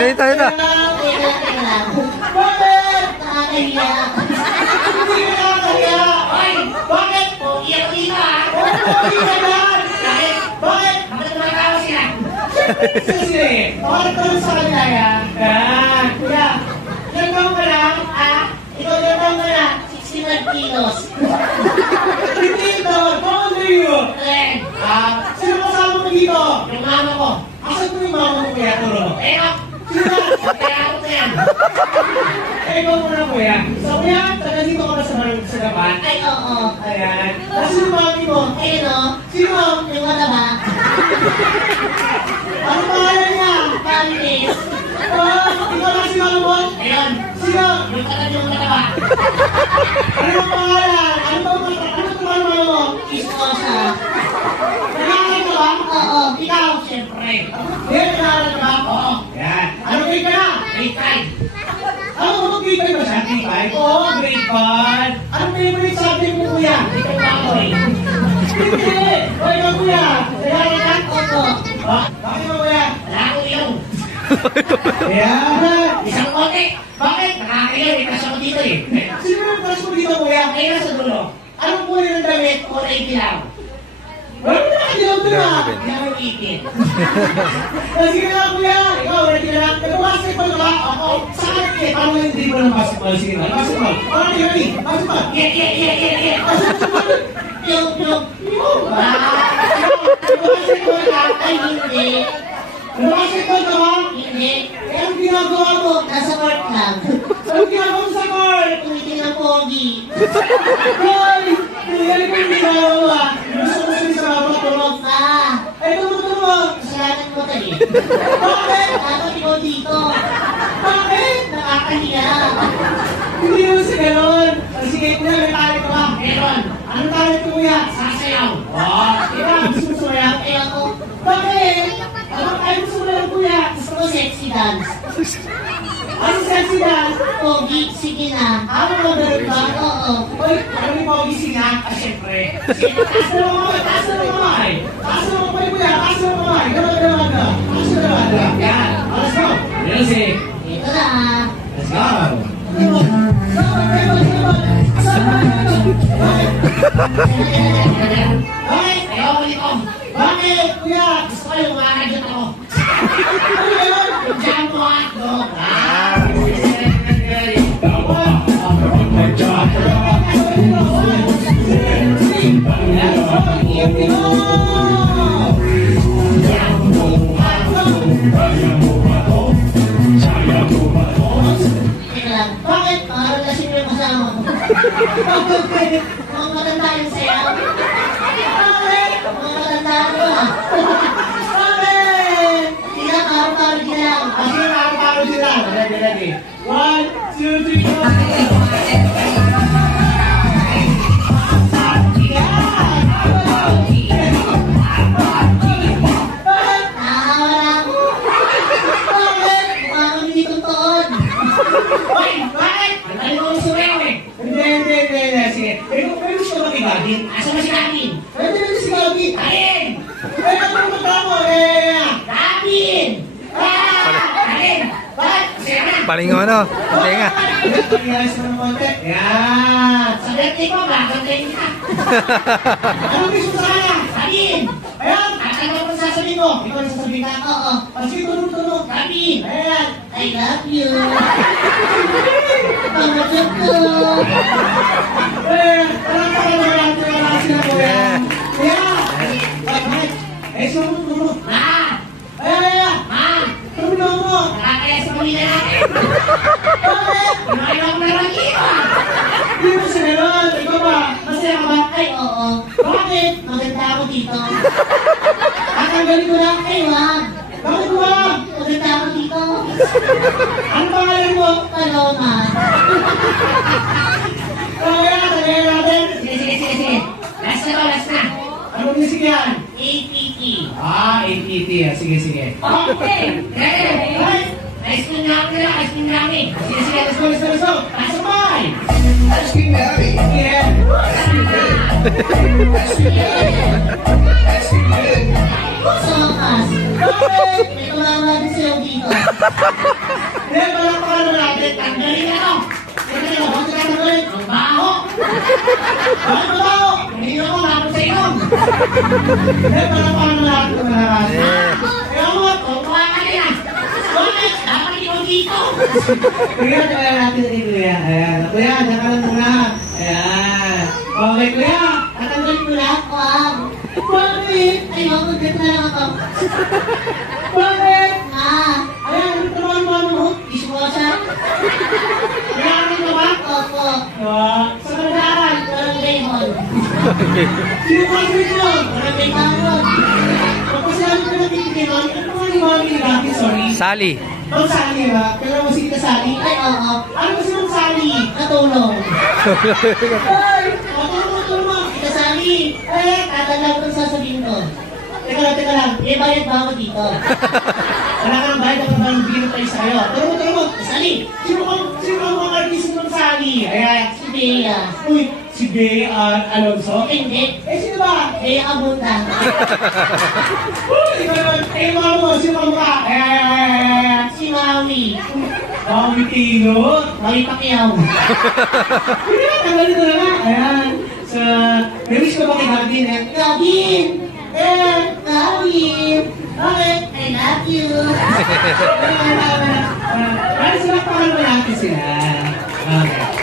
Ito. Bakit? Nakakahiya. Hindi ka nakakahiya. Ay, bakit? Pogi ako dito ah. Pogi ka lang. Bakit? Bakit tumatawa sila? Siyempre, bakit ka lang sa kanila yan? Yan. Kuya, ilan taong ka lang? Ikaw ilan taong ka lang? 65 kilos. 15 taon? Bakit na yun? Sino kasama mo dito? Yung mama ko. Asan mo yung mama mo kuya? Turo mo. Ikaw muna kuya. So kuya, taga dito ka ba sa gaban? Ay, oo. Ayan. Tapos yung mami mo? Ayun o. Sino? Yung mataba. Ano pangalan niya? Paris. Ikaw lang si mama mo? Ayun. Sino? Yung tagal yung mataba. Ano ang pangalan? Ano pangalan mo? Iskosa. Nag-aaral ka ba? Oo. Ikaw? Siyempre. Hindi, nag-aaral ka ba? Oo. Yan. Ano grade ka na? Grade 5. Ano mo grade 5 ba siya? Grade 5? Oo, grade 5. Ano favorite subject mo kuya? Ito pa ako eh. Hindi! Hoy ka kuya! Nag-aaral ka? Opo. Bakit mo kuya? Wala akong ilong. Yan! Isang kote. Bakit? Nakakailaw eh. Kasi ako dito eh. Sino yung crush mo dito kuya? Ayun sa dulo. Anong kulay ng damit? Kulay dilaw. Wala mo nakadilaw doon ah! Dilaw yung itin. Sige na kuya! Ikaw, ready ka na? Nag-basketball ka ba? Ako? Saan ka eh? Paano yung dribble ng basketball? Sige na, basketball! Ready? Basketball! Yeah. Yung. Nag-basketball ka? Ay, hindi. Nag-basketball ka ba? Hindi. Eh, anong ginagawa mo? Nasa court lang. Anong ginagawa mo sa court? Tumiting ang pogi. Hoy! Nangyari ko yung ginagawa mo ah! Gusto mo sa mga Tulog ka. Ay, tumutulog! Kasalanan mo tayo. Bakit? Dapat ikaw dito. Bakit? Nakakahiya. Hindi mo sa ganon! Sige, kuya, may talent ka ba? Meron. Ano talent ko, kuya? Sasayaw. Ikaw, gusto mo sumayaw? Ay ako. Bakit? Ano gusto mo sumayaw, kuya? Gusto ko sexy dance. Ano sexy dance? Pogi, sige na. Ano mo ganun ba? Oo. Uy, ano yung pagising na? Siyempre. Taas na mga kamay! Taas na mga kamay! Taas na mga kamay, kuya! Taas na mga kamay! Gano'n. Taas na mga. Yan! Let's go! Music! Ito na. Let's go! Bakit? Ayaw ko dito. Bakit, kuya? Gusto ko yung makakagat ako. Ano yun? Yung jam mo hotdog. Teka lang. Bakit? Parang kasi yung kasama ko. Mukhang matanda yung sayaw. Mukhang matanda ko ah. Bakit? Sila paro-paro din lang. Kasi nakaparo sila. Ready. 1, 2, 3, 4. Nakakawala ako. Bakit? Mukha kami dito toon. Hoy! Bakit? Ang dali mo ang sumayaw eh. Hindi. Sige. Pero gusto ko mag-ibagin. Asa mo si Gavin? Pwede si Gabi. Alin! Eh, ano mo magkamo? Gavin! Alin! Ba't? Masaya na. Paling ano? Tenga. Pag-iayos mo ng konti. Yan. Sa birthday ko, magagay niya. Ano gusto sa kanya? Gavin! Ayan. At ano mo sasabihin? Sasabihin mo. Ikaw ang sasabihin ka. Oo. Sige, tulong. Gavin! Ayan. I love you. Pangagat ko. Walang sila po yan. Kaya. Bakit? Tulong. Ma! Ayan. Ma! Tulong mo. Nakakaya sa pamilya natin. Bakit? Kumain ako ng rangino. Hindi mo sa meron. Ikaw ba? Masaya ka ba? Ay, oo. Bakit? Maganda ako dito. Tatanggalin ko na. Ay, wag. Bakit ba? Maganda ako dito. Ano pangalan mo? Paloma. Kaya, tagayin natin. Sige. Last na. Anong music yan? APT. APT. Sige. Okay. Ice cream namin. Sige. Let's go. Pasok! Ice cream daddy. Yeah. Ice cream daddy. Sa wakas. Bakit? May tumama din sa'yo dito. Kaya palakpakan mo natin, tanggalin na ako. Tanggalin ako, bakit ka tanggalin? Ang baho. Bakit ang baho? Hindi ako lapot sa inom. Kaya palakpakan mo natin ito mga kaya mo, tuwa ka nila. Bakit? Dapat ikaw dito. Kuya, kaya natin rin kuya. Ayan. Kuya, naka lang muna. Ayan. Okay, kuya. Tatanggalin mo na. Wag. Bakit? Ayoko, dito na lang ako. Bakit? Ah, Ayan, ano naman mo mo? dishwasher? Kailangan ka ba? Opo. Sa kandaran. Barangay hall. Sino ka dito? Barangay Bangod. Kapasalamat ka na dito, ano naman yung mga natin, sorry? Sally. Ang Sally ba? Pero mo si Tita Sally? Ay, oo. Ano ba si Ma'am Sally? Natulong. Ay! Matulong mo! Ika Sally, tatandaan ko ang sasabihin ko. Teka lang. May bayad ba ako dito? Wala ka ng bayad ako ba bigyan tayo sa'yo? Turo mo. Sally, Sino ang mga artist ni Ma'am Sally? Ayan. si Bea. Uy, si Bea Alonso? Hindi. Sino ba? Bea Abutan. Ikaw naman. Mga mo. Sino ang mukha? Ayan. Si Maui. Mami Tino. Maui Pacquiao. Ayan, tanggalin ko na nga. Ayan. Sa... May wish ko ba kay Gavin? Gavin! Eh! Gavin! Bakit? I love you! Ano sila? Paano ba natin sila? Okay.